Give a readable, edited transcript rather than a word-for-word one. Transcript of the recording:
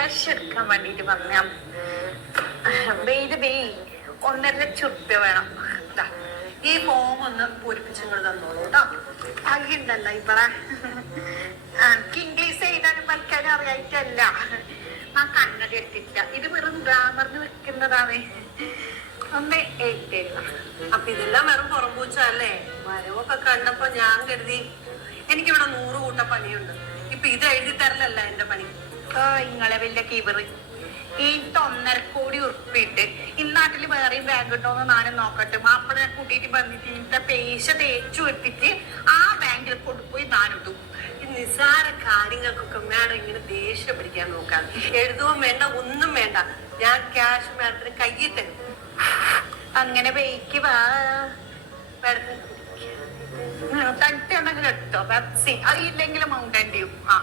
Cash എടുക്കാൻ വേണ്ടിട്ട് പറഞ്ഞ ബേ 1.5 ലക്ഷം വേണം. ഈ ഫോം ഒന്ന് പൂരിപ്പിച്ചും കൂടെ തന്നോളൂ കേട്ടോ. അതുണ്ടല്ലോ ഇവിടെ എനിക്ക് ഇംഗ്ലീഷ് എഴുതാനും പഠിക്കാനും അറിയായിട്ടല്ല, ഞാൻ കണ്ണട എടുത്തിട്ടില്ല. ഇത് വെറും ഗ്രാമറിന് വെക്കുന്നതാണ്. ഒന്ന് എഴുതില്ല. അപ്പൊ ഇതെല്ലാം വെറും പുറംപൂച്ചല്ലേ? മരമൊക്കെ കണ്ടപ്പോ ഞാൻ കരുതി എനിക്കിവിടെ 100 കൂട്ടം പണിയുണ്ട്. ഇപ്പൊ ഇത് എഴുതി തരലല്ല എന്റെ പണി. ഇങ്ങളെ വലിയ കീവറ് ഈ 1.5 കോടി ഉറുപ്പിട്ട് ഇന്നാട്ടില് വേറെയും ബാങ്ക് കിട്ടോന്ന് നാനും നോക്കട്ടെ. മാപ്പിളെ കൂട്ടിയിട്ട് വന്നിട്ട് ഇന്നത്തെ പൈസ തേച്ചു എടുത്തിട്ട് ആ ബാങ്കിൽ കൊണ്ടുപോയി നാനിട്ടു. ഈ നിസ്സാര കാര്യങ്ങൾക്കൊക്കെ മാഡം ഇങ്ങനെ ദേഷ്യം പിടിക്കാൻ നോക്കാൻ. എഴുതുകയും വേണ്ട, ഒന്നും വേണ്ട. ഞാൻ ക്യാഷ് മാഡത്തിന് കയ്യിൽ തരും. അങ്ങനെ വെയ്ക്ക് വാ. മാഡത്തിന് തട്ടി എന്തെങ്കിലും എടുത്തോ പെപ്സി, അതില്ലെങ്കിലും മൗണ്ടൻ ഡ്യൂ. ആ